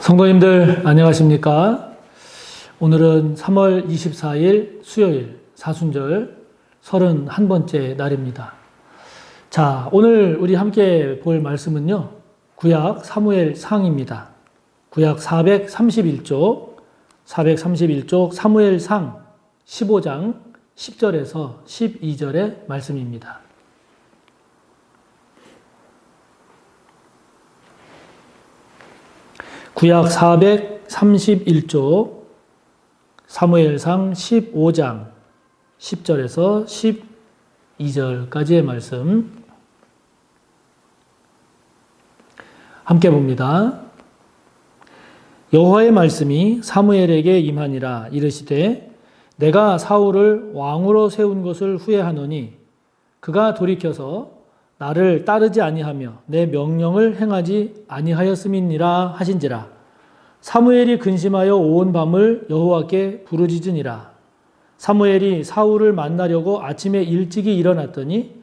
성도님들 안녕하십니까? 오늘은 3월 24일 수요일 사순절 31번째 날입니다. 자, 오늘 우리 함께 볼 말씀은요. 구약 사무엘 상입니다. 구약 431쪽 사무엘 상 15장 10절에서 12절의 말씀입니다. 구약 431쪽 사무엘상 15장 10절에서 12절까지의 말씀 함께 봅니다. 여호와의 말씀이 사무엘에게 임하니라. 이르시되 내가 사울을 왕으로 세운 것을 후회하노니 그가 돌이켜서 나를 따르지 아니하며 내 명령을 행하지 아니하였음이니라 하신지라. 사무엘이 근심하여 온 밤을 여호와께 부르짖으니라. 사무엘이 사울을 만나려고 아침에 일찍이 일어났더니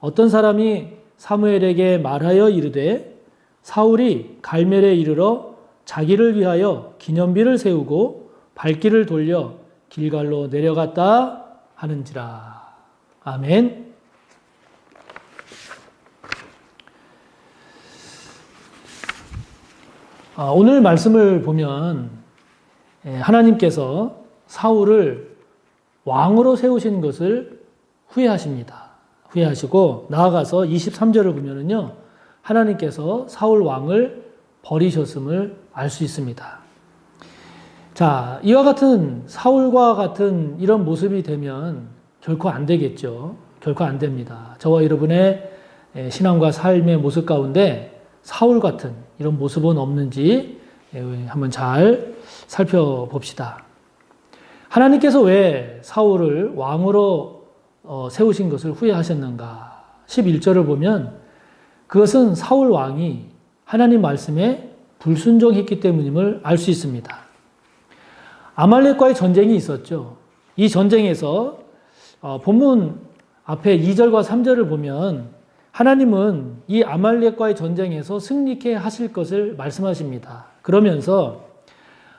어떤 사람이 사무엘에게 말하여 이르되 사울이 갈멜에 이르러 자기를 위하여 기념비를 세우고 발길을 돌려 길갈로 내려갔다 하는지라. 아멘. 오늘 말씀을 보면 하나님께서 사울을 왕으로 세우신 것을 후회하십니다. 후회하시고 나아가서 23절을 보면은요, 하나님께서 사울 왕을 버리셨음을 알 수 있습니다. 자, 이와 같은 사울과 같은 이런 모습이 되면 결코 안 되겠죠. 결코 안 됩니다. 저와 여러분의 신앙과 삶의 모습 가운데 사울 같은 이런 모습은 없는지 한번 잘 살펴봅시다. 하나님께서 왜 사울을 왕으로 세우신 것을 후회하셨는가? 11절을 보면 그것은 사울 왕이 하나님 말씀에 불순종했기 때문임을 알 수 있습니다. 아말렉과의 전쟁이 있었죠. 이 전쟁에서 본문 앞에 2절과 3절을 보면 하나님은 이 아말렉과의 전쟁에서 승리케 하실 것을 말씀하십니다. 그러면서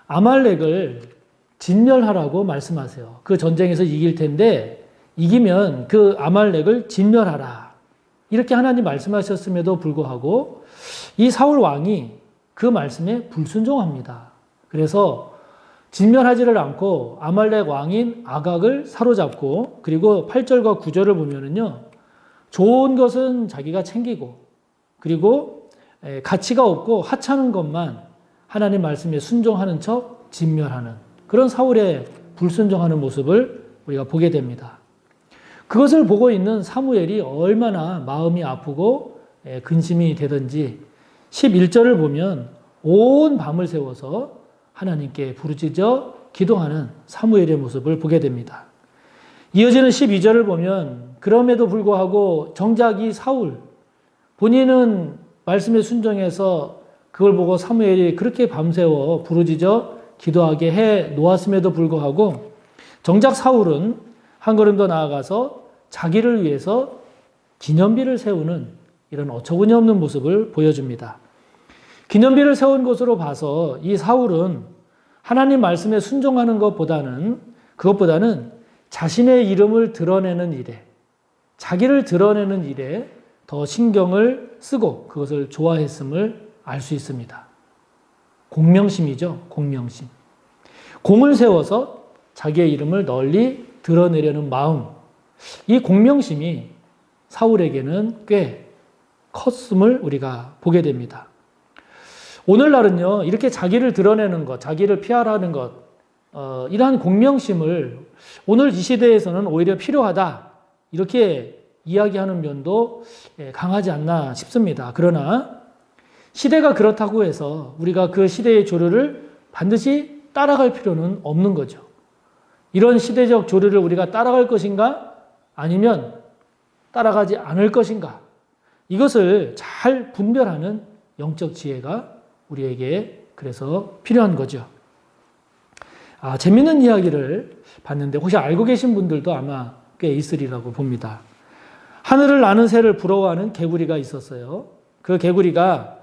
아말렉을 진멸하라고 말씀하세요. 그 전쟁에서 이길 텐데 이기면 그 아말렉을 진멸하라. 이렇게 하나님 말씀하셨음에도 불구하고 이 사울 왕이 그 말씀에 불순종합니다. 그래서 진멸하지를 않고 아말렉 왕인 아각을 사로잡고, 그리고 8절과 9절을 보면은요, 좋은 것은 자기가 챙기고, 그리고 가치가 없고 하찮은 것만 하나님 말씀에 순종하는 척 진멸하는 그런 사울의 불순종하는 모습을 우리가 보게 됩니다. 그것을 보고 있는 사무엘이 얼마나 마음이 아프고 근심이 되든지 11절을 보면 온 밤을 새워서 하나님께 부르짖어 기도하는 사무엘의 모습을 보게 됩니다. 이어지는 12절을 보면 그럼에도 불구하고 정작 이 사울, 본인은 말씀에 순종해서 그걸 보고 사무엘이 그렇게 밤새워 부르짖어 기도하게 해 놓았음에도 불구하고 정작 사울은 한 걸음 더 나아가서 자기를 위해서 기념비를 세우는 이런 어처구니 없는 모습을 보여줍니다. 기념비를 세운 것으로 봐서 이 사울은 하나님 말씀에 순종하는 그것보다는 자신의 이름을 드러내는 일에, 자기를 드러내는 일에 더 신경을 쓰고 그것을 좋아했음을 알 수 있습니다. 공명심이죠. 공명심. 공을 세워서 자기의 이름을 널리 드러내려는 마음, 이 공명심이 사울에게는 꽤 컸음을 우리가 보게 됩니다. 오늘날은요, 이렇게 자기를 드러내는 것, 자기를 피하라는 것, 이러한 공명심을 오늘 이 시대에서는 오히려 필요하다, 이렇게 이야기하는 면도 강하지 않나 싶습니다. 그러나 시대가 그렇다고 해서 우리가 그 시대의 조류를 반드시 따라갈 필요는 없는 거죠. 이런 시대적 조류를 우리가 따라갈 것인가? 아니면 따라가지 않을 것인가? 이것을 잘 분별하는 영적 지혜가 우리에게 그래서 필요한 거죠. 재밌는 이야기를 봤는데 혹시 알고 계신 분들도 아마 꽤 있으리라고 봅니다. 하늘을 나는 새를 부러워하는 개구리가 있었어요. 그 개구리가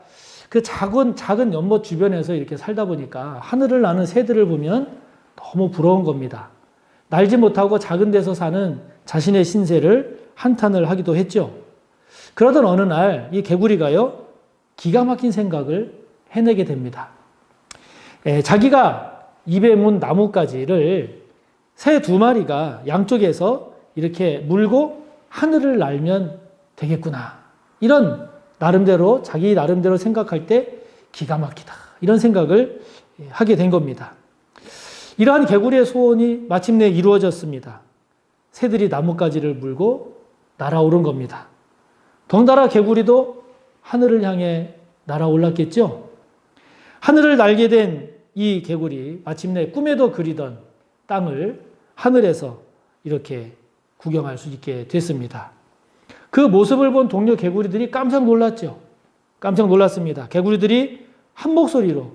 그 작은 연못 주변에서 이렇게 살다 보니까 하늘을 나는 새들을 보면 너무 부러운 겁니다. 날지 못하고 작은 데서 사는 자신의 신세를 한탄을 하기도 했죠. 그러던 어느 날 이 개구리가요, 기가 막힌 생각을 해내게 됩니다. 자기가 입에 문 나뭇가지를 새 2마리가 양쪽에서 이렇게 물고 하늘을 날면 되겠구나. 이런 나름대로, 자기 나름대로 생각할 때 기가 막히다. 이런 생각을 하게 된 겁니다. 이러한 개구리의 소원이 마침내 이루어졌습니다. 새들이 나뭇가지를 물고 날아오른 겁니다. 덩달아 개구리도 하늘을 향해 날아올랐겠죠? 하늘을 날게 된 이 개구리, 마침내 꿈에도 그리던 땅을 하늘에서 이렇게 구경할 수 있게 됐습니다. 그 모습을 본 동료 개구리들이 깜짝 놀랐죠. 깜짝 놀랐습니다. 개구리들이 한 목소리로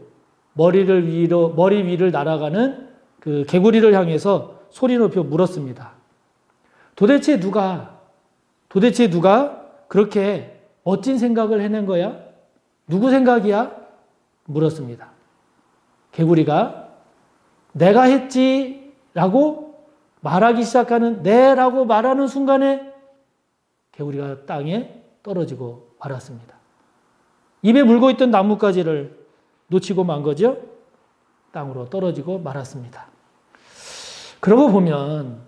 머리 위를 날아가는 그 개구리를 향해서 소리 높여 물었습니다. 도대체 누가 그렇게 멋진 생각을 해낸 거야? 누구 생각이야? 물었습니다. 개구리가 내가 했지 라고 말하기 시작하는, 네라고 말하는 순간에 개구리가 땅에 떨어지고 말았습니다. 입에 물고 있던 나뭇가지를 놓치고 만 거죠? 땅으로 떨어지고 말았습니다. 그러고 보면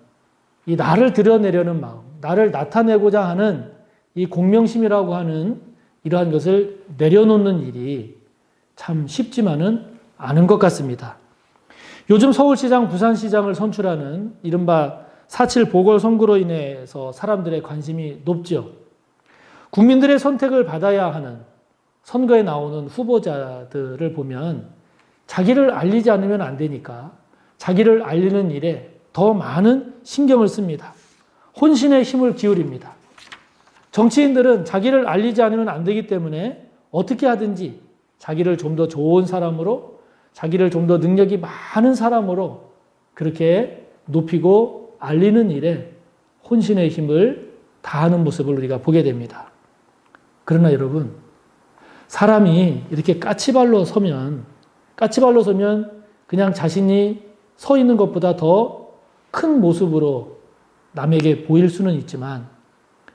이 나를 드러내려는 마음, 나를 나타내고자 하는 이 공명심이라고 하는 이러한 것을 내려놓는 일이 참 쉽지만은 않은 것 같습니다. 요즘 서울시장, 부산시장을 선출하는 이른바 4.7 보궐선거로 인해서 사람들의 관심이 높죠. 국민들의 선택을 받아야 하는 선거에 나오는 후보자들을 보면 자기를 알리지 않으면 안 되니까 자기를 알리는 일에 더 많은 신경을 씁니다. 혼신의 힘을 기울입니다. 정치인들은 자기를 알리지 않으면 안 되기 때문에 어떻게 하든지 자기를 좀 더 좋은 사람으로, 자기를 좀 더 능력이 많은 사람으로 그렇게 높이고 알리는 일에 혼신의 힘을 다하는 모습을 우리가 보게 됩니다. 그러나 여러분, 사람이 이렇게 까치발로 서면 그냥 자신이 서 있는 것보다 더 큰 모습으로 남에게 보일 수는 있지만,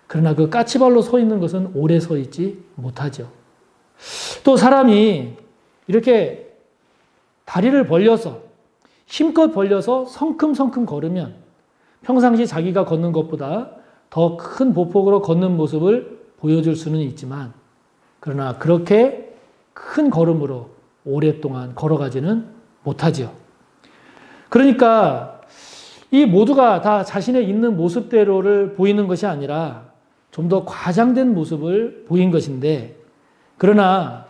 그러나 그 까치발로 서 있는 것은 오래 서 있지 못하죠. 또 사람이 이렇게 다리를 벌려서, 힘껏 벌려서 성큼성큼 걸으면 평상시 자기가 걷는 것보다 더 큰 보폭으로 걷는 모습을 보여줄 수는 있지만, 그러나 그렇게 큰 걸음으로 오랫동안 걸어가지는 못하지요. 그러니까 이 모두가 다 자신의 있는 모습대로를 보이는 것이 아니라 좀 더 과장된 모습을 보인 것인데, 그러나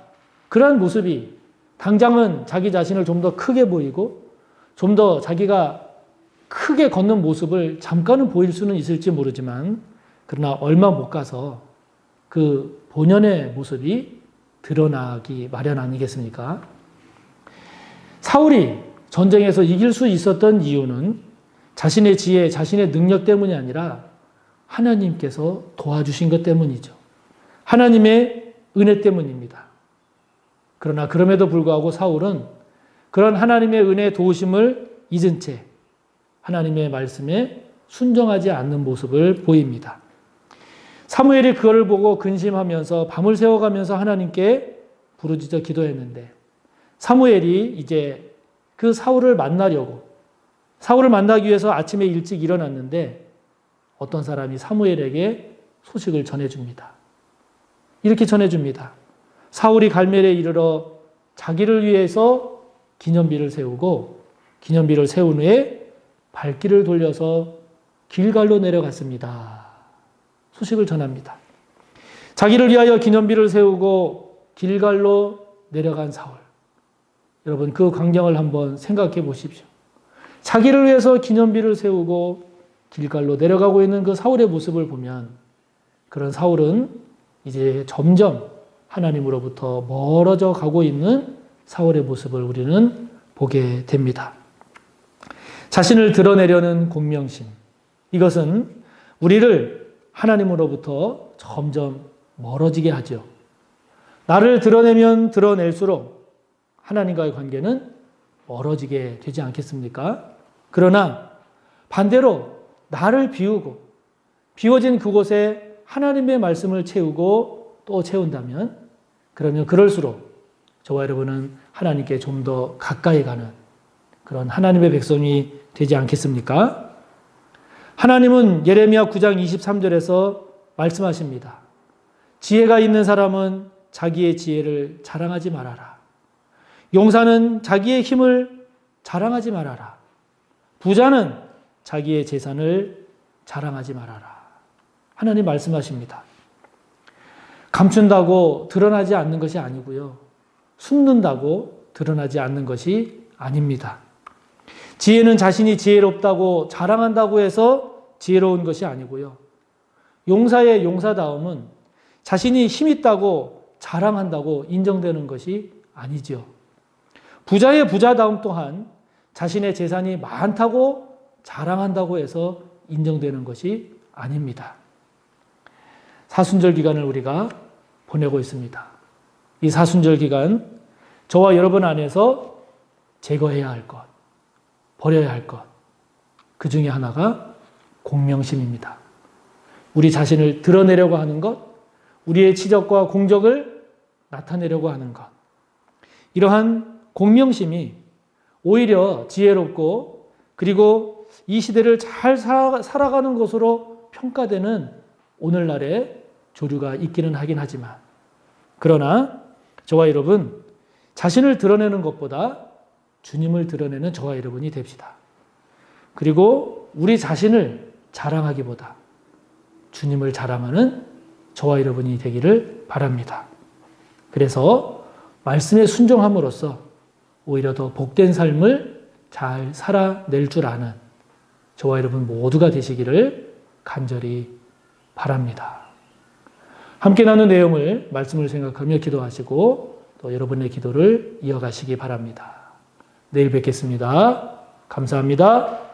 그러한 모습이 당장은 자기 자신을 좀 더 크게 보이고 좀 더 자기가 크게 걷는 모습을 잠깐은 보일 수는 있을지 모르지만, 그러나 얼마 못 가서 그 본연의 모습이 드러나기 마련 아니겠습니까? 사울이 전쟁에서 이길 수 있었던 이유는 자신의 지혜, 자신의 능력 때문이 아니라 하나님께서 도와주신 것 때문이죠. 하나님의 은혜 때문입니다. 그러나 그럼에도 불구하고 사울은 그런 하나님의 은혜 도우심을 잊은 채 하나님의 말씀에 순종하지 않는 모습을 보입니다. 사무엘이 그거를 보고 근심하면서 밤을 새워가면서 하나님께 부르짖어 기도했는데, 사무엘이 이제 그 사울을 만나기 위해서 아침에 일찍 일어났는데 어떤 사람이 사무엘에게 소식을 전해줍니다. 이렇게 전해줍니다. 사울이 갈멜에 이르러 자기를 위해서 기념비를 세우고 기념비를 세운 후에 발길을 돌려서 길갈로 내려갔습니다. 소식을 전합니다. 자기를 위하여 기념비를 세우고 길갈로 내려간 사울. 여러분, 그 광경을 한번 생각해 보십시오. 자기를 위해서 기념비를 세우고 길갈로 내려가고 있는 그 사울의 모습을 보면, 그런 사울은 이제 점점 하나님으로부터 멀어져 가고 있는 사울의 모습을 우리는 보게 됩니다. 자신을 드러내려는 공명심, 이것은 우리를 하나님으로부터 점점 멀어지게 하죠. 나를 드러내면 드러낼수록 하나님과의 관계는 멀어지게 되지 않겠습니까? 그러나 반대로 나를 비우고 비워진 그곳에 하나님의 말씀을 채우고 또 채운다면 그러면 그럴수록 저와 여러분은 하나님께 좀 더 가까이 가는 그런 하나님의 백성이 되지 않겠습니까? 하나님은 예레미야 9장 23절에서 말씀하십니다. 지혜가 있는 사람은 자기의 지혜를 자랑하지 말아라. 용사는 자기의 힘을 자랑하지 말아라. 부자는 자기의 재산을 자랑하지 말아라. 하나님 말씀하십니다. 감춘다고 드러나지 않는 것이 아니고요. 숨는다고 드러나지 않는 것이 아닙니다. 지혜는 자신이 지혜롭다고 자랑한다고 해서 지혜로운 것이 아니고요. 용사의 용사다움은 자신이 힘있다고 자랑한다고 인정되는 것이 아니죠. 부자의 부자다움 또한 자신의 재산이 많다고 자랑한다고 해서 인정되는 것이 아닙니다. 사순절 기간을 우리가 보내고 있습니다. 이 사순절 기간 저와 여러분 안에서 제거해야 할 것, 버려야 할 것, 그 중에 하나가 공명심입니다. 우리 자신을 드러내려고 하는 것, 우리의 지적과 공적을 나타내려고 하는 것. 이러한 공명심이 오히려 지혜롭고 그리고 이 시대를 잘 살아가는 것으로 평가되는 오늘날의 조류가 있기는 하긴 하지만 그러나 저와 여러분 자신을 드러내는 것보다 주님을 드러내는 저와 여러분이 됩시다. 그리고 우리 자신을 자랑하기보다 주님을 자랑하는 저와 여러분이 되기를 바랍니다. 그래서 말씀에 순종함으로써 오히려 더 복된 삶을 잘 살아낼 줄 아는 저와 여러분 모두가 되시기를 간절히 바랍니다. 함께 나눈 내용을 말씀을 생각하며 기도하시고 또 여러분의 기도를 이어가시기 바랍니다. 내일 뵙겠습니다. 감사합니다.